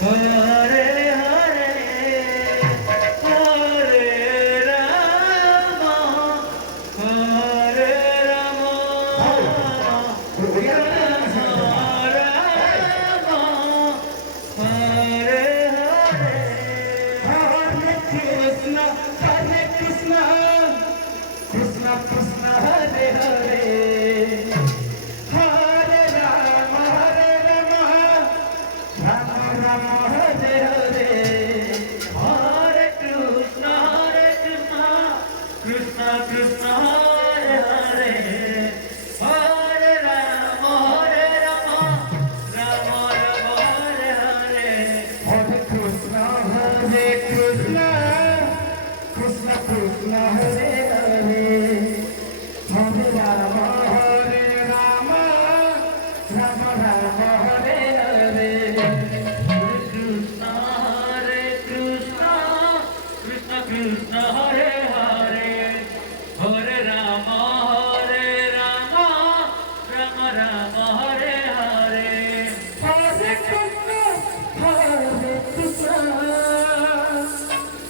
Hare Hare, Hare Rama, Hare Rama, Rama Rama, Hare Hare, Hare Krishna, Krishna Krishna, Hare Hare. Hare Rama, Rama Rama, Hare Hare. Hare Krishna, Krishna Krishna, Hare Hare. Hare Rama, Rama Rama, Hare Hare. Hare Krishna, Krishna Krishna, Hare Hare. Hare Rama, Rama Rama, Hare Hare. Hare Krishna, Krishna Krishna, Hare